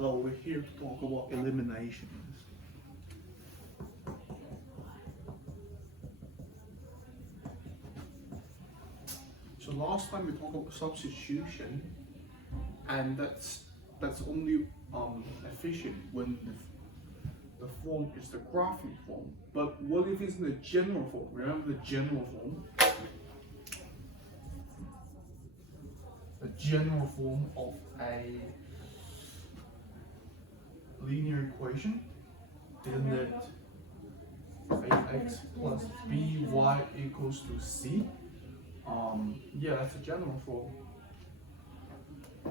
Hello, we're here to talk about eliminations. So last time we talked about substitution, and that's only efficient when the form is the graphic form. But what if it's in the general form? Remember the general form? The general form of a linear equation, isn't it ax plus by equals to c? Yeah, that's a general form.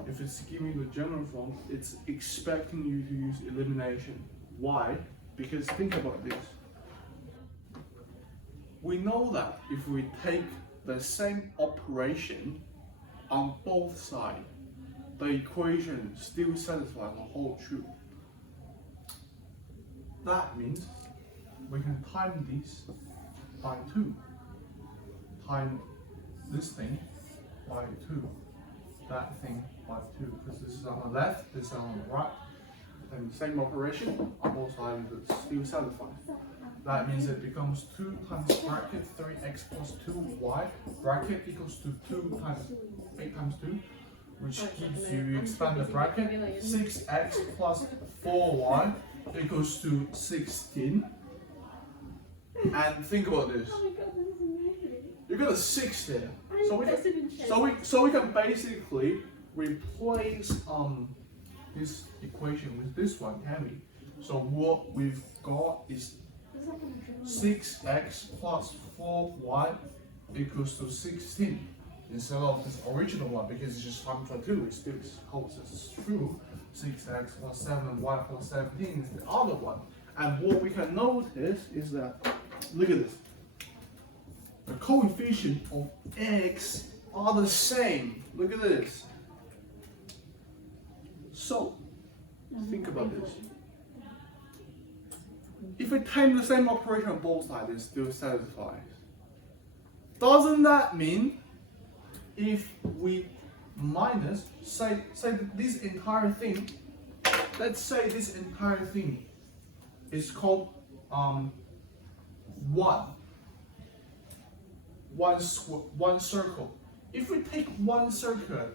If it's giving the general form, it's expecting you to use elimination. Why? Because think about this. We know that if we take the same operation on both sides, the equation still satisfies the whole truth. That means we can time this by 2, time this thing by 2, that thing by 2, because this is on the left, this is on the right, and the same operation on both sides is still satisfied. That means it becomes 2 times bracket 3x plus 2y bracket equals to 2 times 8 times 2, which gives you expand the bracket 6x plus 4y equals to 16. And think about this. You got a 6 there. So we can basically replace this equation with this one, can we? So what we've got is 6x plus 4y equals to 16 instead of this original one, because it's just times by 2, it still holds as true. 6x plus 7y plus 17 is the other one. And what we can notice is that, look at this, the coefficient of x are the same. Look at this. So, think about this. If we time the same operation on both sides, it still satisfies. Doesn't that mean if we minus, say that this entire thing, let's say this entire thing is called one circle. If we take one circle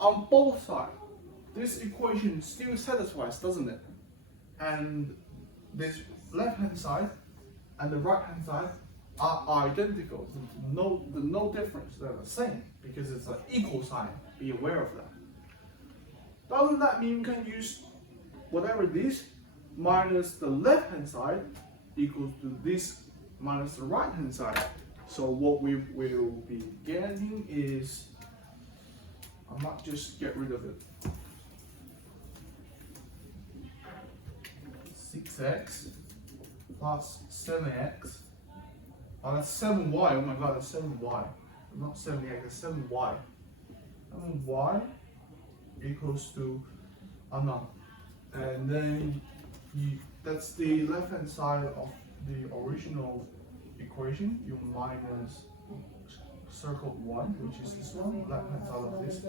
on both sides, this equation still satisfies, doesn't it? And this left hand side and the right hand side are identical. There's no difference. They're the same because it's an equal sign. Be aware of that. Doesn't that mean you can use whatever this minus the left hand side equals to this minus the right hand side? So what we will be getting is, I might just get rid of it. 6x plus 7x. Oh, that's 7y. Oh my god, that's 7y. Not 7x, it's 7y. 7y equals to, no. And then that's the left hand side of the original equation. You minus circle 1, which is this one, left hand side of this.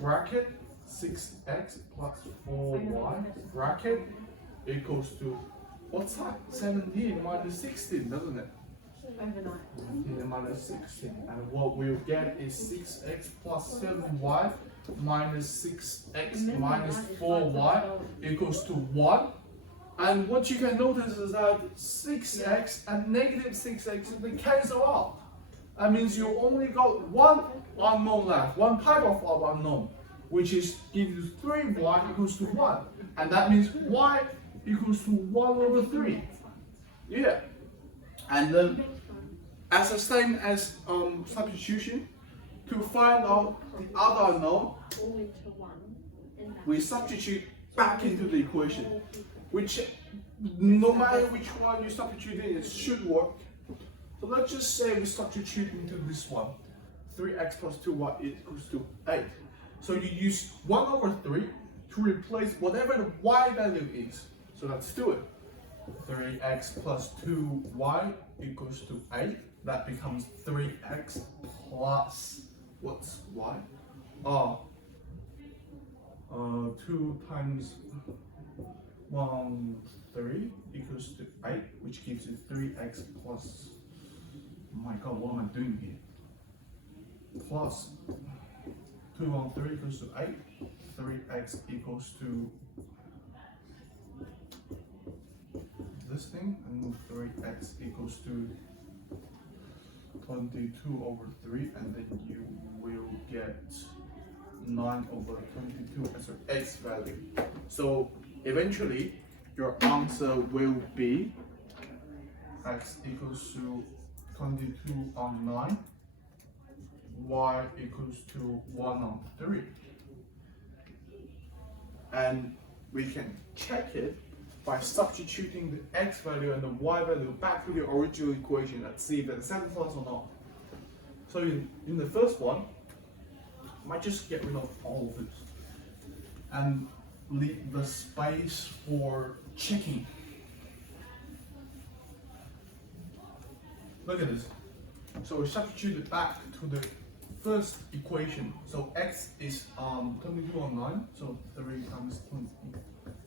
Bracket 6x plus 4y bracket equals to, what's that? 17 minus 16, doesn't it? 17 minus 16. And what we'll get is 6x plus 7y minus 6x minus 4y equals to 1. And what you can notice is that 6x and negative 6x, they cancel out. That means you only got one unknown left, one type of unknown, which is gives you 3y equals to 1. And that means y equals to 1 over 3. Yeah. And then, as the same as substitution, to find out the other unknown, we substitute back into the equation, which no matter which one you substitute in, it should work. So let's just say we substitute into this one. 3x plus 2y equals to 8. So you use 1 over 3 to replace whatever the y value is. So let's do it. 3x plus 2y equals to 8. That becomes 3x plus, what's y? 2 times 1, 3 equals to 8, which gives you 3x plus, oh my god, what am I doing here? Plus 2 on 3 equals to 8, 3x equals to this thing, and 3x equals to 22 over 3, and then you will get 9 over 22 as your x value. So eventually your answer will be x equals to 22 on 9, y equals to 1 on 3. And we can check it by substituting the x value and the y value back to the original equation and see if it satisfies or not. So in the first one, I might just get rid of all of this and leave the space for checking. Look at this. So we substitute it back to the first equation. So x is 22 on 9, so 3 times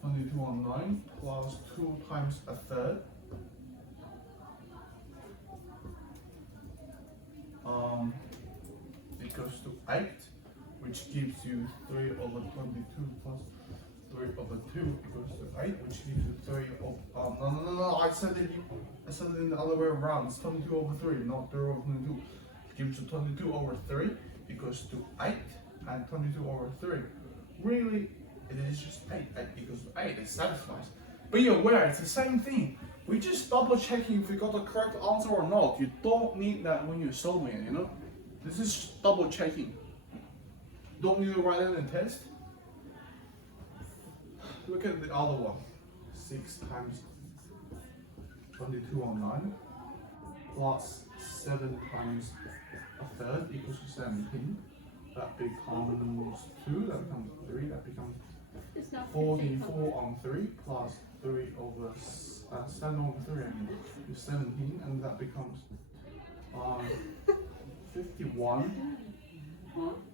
22 on 9 plus 2 times a third. Equals to 8, which gives you 3 over 22 plus 3 over 2 equals to 8, which gives you 3 over, no, I said it in the other way around. It's 22 over 3, not 3 over 22. It gives you 22 over 3 equals to 8, and 22 over 3. Really, it is just 8. 8 equals to 8, it satisfies. But you're aware, it's the same thing. We just double checking if we got the correct answer or not. You don't need that when you're solving it, you know? This is double checking. Don't need to write it in a test. Look at the other one. 6 times 22 on 9 plus 7 times a third equals to 17. That becomes 2, that becomes 3, that becomes 44 on 3 plus 3 over 7 over 3 is 17, and that becomes 51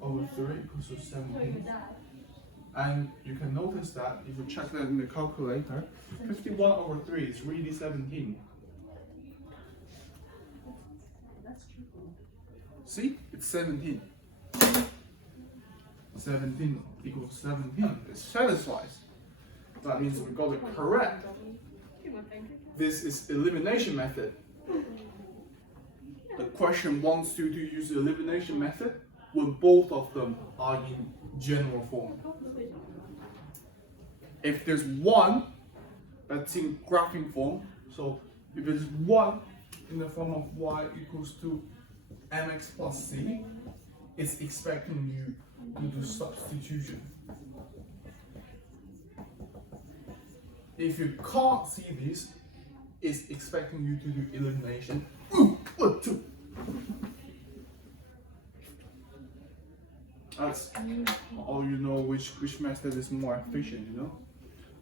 over 3 equals to 17. And you can notice that if you check that in the calculator, 51 over 3 is really 17. See? It's 17. 17 equals 17. It satisfies. That means we got it correct. This is elimination method. The question wants you to use the elimination method when both of them are in general form. If there's one that's in graphing form, so if there's one in the form of y equals to mx plus c, it's expecting you to do substitution. If you can't see this, it's expecting you to do elimination. That's all you know, which method is more efficient, you know?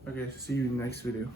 Okay, see you in the next video.